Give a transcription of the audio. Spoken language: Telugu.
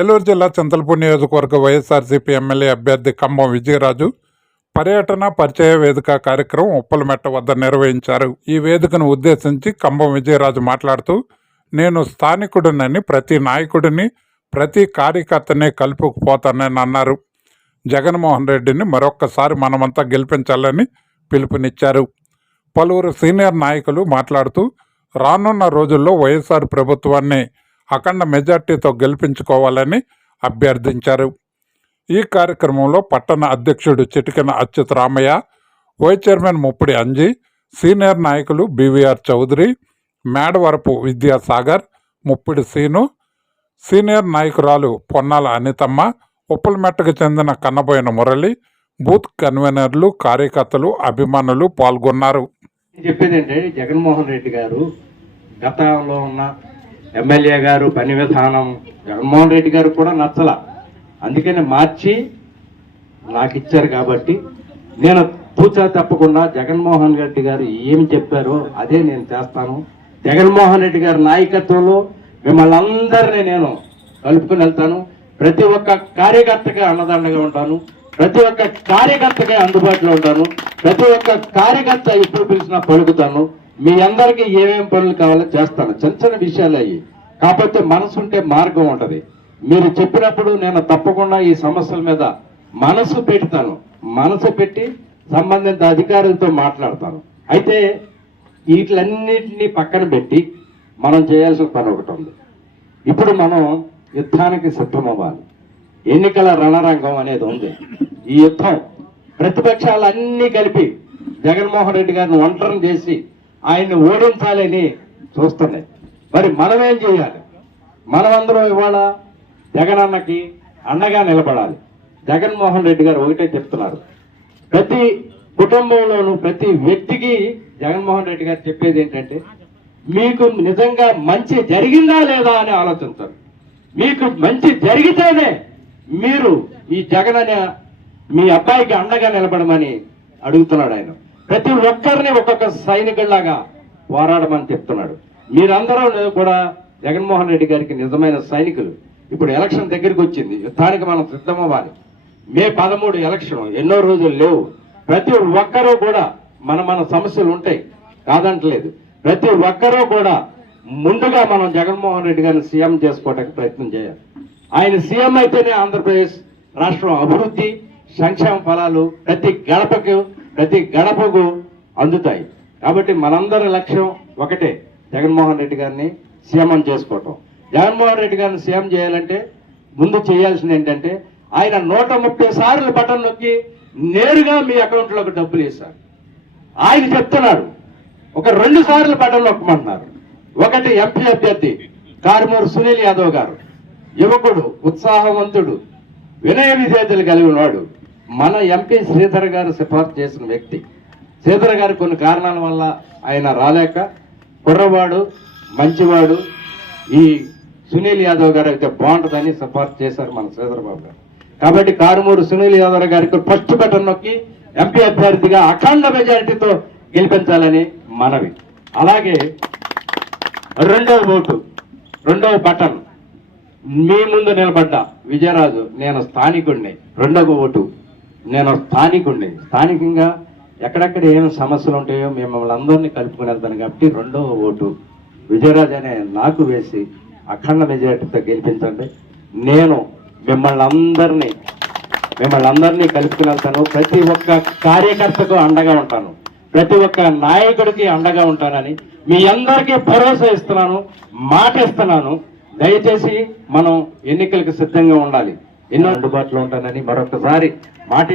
ఏలూరు జిల్లా చింతలపూడి నియోజకవర్గ వైఎస్ఆర్సీపీ ఎమ్మెల్యే అభ్యర్థి కంబం విజయరాజు పర్యటన పరిచయ వేదిక కార్యక్రమం ఉప్పలమెట్ట వద్ద నిర్వహించారు. ఈ వేదికను ఉద్దేశించి కంబం విజయరాజు మాట్లాడుతూ, నేను స్థానికుడినని ప్రతి నాయకుడిని ప్రతి కార్యకర్తనే కలుపుకుపోతానని అన్నారు. జగన్మోహన్ రెడ్డిని మరొక్కసారి మనమంతా గెలిపించాలని పిలుపునిచ్చారు. పలువురు సీనియర్ నాయకులు మాట్లాడుతూ, రానున్న రోజుల్లో వైఎస్ఆర్ ప్రభుత్వాన్ని అఖండ మెజార్టీతో గెలిపించుకోవాలని అభ్యర్థించారు. ఈ కార్యక్రమంలో పట్టణ అధ్యక్షుడు Chitikena Achyuta Ramaiah, vice chairman Muppidi Anji, senior నాయకులు బీవీఆర్ చౌదరి, మేడవరపు విద్యాసాగర్, ముప్పిడి సీను, సీనియర్ నాయకురాలు పొన్నాల అనితమ్మ, ఉప్పలమెట్టకు చెందిన కన్నబోయిన మురళి, బూత్ కన్వీనర్లు, కార్యకర్తలు, అభిమానులు పాల్గొన్నారు. చెప్పేది ఏంటంటే, జగన్మోహన్ రెడ్డి గారు గతంలో ఉన్న ఎమ్మెల్యే గారు పని విధానం జగన్మోహన్ రెడ్డి గారు కూడా నచ్చల, అందుకని మార్చి నాకు ఇచ్చారు. కాబట్టి నేను తూచా తప్పకుండా జగన్మోహన్ రెడ్డి గారు ఏమి చెప్పారో అదే నేను చేస్తాను. జగన్మోహన్ రెడ్డి గారి నాయకత్వంలో మిమ్మల్ని అందరినీ నేను కలుపుకుని వెళ్తాను. ప్రతి ఒక్క కార్యకర్తగా అన్నదండగా ఉంటాను. ప్రతి ఒక్క కార్యకర్తగా అందుబాటులో ఉంటాను. ప్రతి ఒక్క కార్యకర్త ఎప్పుడు పిలిచినా పలుకుతాను. మీ అందరికీ ఏమేమి పనులు కావాలో చేస్తాను. చిన్న చిన్న విషయాలు అయ్యి, కాకపోతే మనసు ఉంటే మార్గం ఉంటుంది. మీరు చెప్పినప్పుడు నేను తప్పకుండా ఈ సమస్యల మీద మనసు పెడతాను. మనసు పెట్టి సంబంధిత అధికారులతో మాట్లాడతాను. అయితే వీటిలన్నింటినీ పక్కన పెట్టి మనం చేయాల్సిన పని ఒకటి ఉంది. ఇప్పుడు మనం యుద్ధానికి సిద్ధమవ్వాలి. ఎన్నికల రణరంగం అనేది ఉంది. ఈ యుద్ధం ప్రతిపక్షాలన్నీ కలిపి జగన్మోహన్ రెడ్డి గారిని ఒంటరిని చేసి ఆయన్ని ఓడించాలని చూస్తున్నాయి. మరి మనమేం చేయాలి? మనమందరం ఇవాళ జగనన్నకి అండగా నిలబడాలి. జగన్మోహన్ రెడ్డి గారు ఒకటే చెప్తున్నారు, ప్రతి కుటుంబంలోనూ ప్రతి వ్యక్తికి జగన్మోహన్ రెడ్డి గారు చెప్పేది ఏంటంటే, మీకు నిజంగా మంచి జరిగిందా లేదా అని ఆలోచించారు. మీకు మంచి జరిగితేనే మీరు ఈ జగన్ అనే మీ అబ్బాయికి అండగా నిలబడమని అడుగుతున్నాడు ఆయన. ప్రతి ఒక్కరిని ఒక్కొక్క సైనికుల్లాగా పోరాడమని చెప్తున్నాడు. మీరందరూ కూడా జగన్మోహన్ రెడ్డి గారికి నిజమైన సైనికులు. ఇప్పుడు ఎలక్షన్ దగ్గరికి వచ్చింది, యుద్ధానికి మనం సిద్ధమవ్వాలి. మే 13 ఎలక్షన్, ఎన్నో రోజులు లేవు. ప్రతి ఒక్కరూ కూడా మన సమస్యలు ఉంటాయి, కాదంటలేదు. ప్రతి ఒక్కరూ కూడా ముందుగా మనం జగన్మోహన్ రెడ్డి గారిని సీఎం చేసుకోవడానికి ప్రయత్నం చేయాలి. ఆయన సీఎం అయితేనే ఆంధ్రప్రదేశ్ రాష్ట్రం అభివృద్ధి సంక్షేమ ఫలాలు ప్రతి గడపకు అందుతాయి. కాబట్టి మనందరి లక్ష్యం ఒకటే, జగన్మోహన్ రెడ్డి గారిని సీఎం చేసుకోవటం. జగన్మోహన్ రెడ్డి గారిని సీఎం చేయాలంటే ముందు చేయాల్సింది ఏంటంటే, ఆయన 130 సార్లు బటన్ నొక్కి నేరుగా మీ అకౌంట్లోకి డబ్బులు వేశారు. ఆయన చెప్తున్నాడు, ఒక 2 సార్లు బటన్ నొక్కమంటున్నారు. ఒకటి ఎంపీ అభ్యర్థి కారుమూరు సునీల్ యాదవ్ గారు, యువకుడు, ఉత్సాహవంతుడు, వినయ విధేయతలు కలిగిన వాడు. మన ఎంపీ శ్రీధర్ గారు సిఫార్సు చేసిన వ్యక్తి. శ్రీధర్ గారు కొన్ని కారణాల వల్ల ఆయన రాలేక, కుర్రవాడు, మంచివాడు, ఈ సునీల్ యాదవ్ గారు అయితే బాగుంటుందని సిఫార్సు చేశారు మన శ్రీధర్ బాబు గారు. కాబట్టి కారుమూరు సునీల్ యాదవ్ గారికి ఫస్ట్ బటన్ నొక్కి ఎంపీ అభ్యర్థిగా అఖండ మెజారిటీతో గెలిపించాలని మనవి. అలాగే రెండవ బటన్ మీ ముందు నిలబడ్డ విజయరాజు, నేను స్థానికుడిని. రెండవ ఓటు నేను స్థానికుడిని. స్థానికంగా ఎక్కడెక్కడ ఏమి సమస్యలు ఉంటాయో మిమ్మల్ని అందరినీ కలుపుకుని వెళ్తాను. కాబట్టి రెండవ ఓటు విజయరాజు అనే నాకు వేసి అఖండ మెజారిటీతో గెలిపించండి. నేను మిమ్మల్ని అందరినీ కలుపుకుని వెళ్తాను. ప్రతి ఒక్క కార్యకర్తకు అండగా ఉంటాను. ప్రతి ఒక్క నాయకుడికి అండగా ఉంటానని మీ అందరికీ భరోసా ఇస్తున్నాను, మాట ఇస్తున్నాను. దయచేసి మనం ఎన్నికలకు సిద్ధంగా ఉండాలి. ఎన్నో అందుబాటులో ఉంటానని మరొకసారి మాట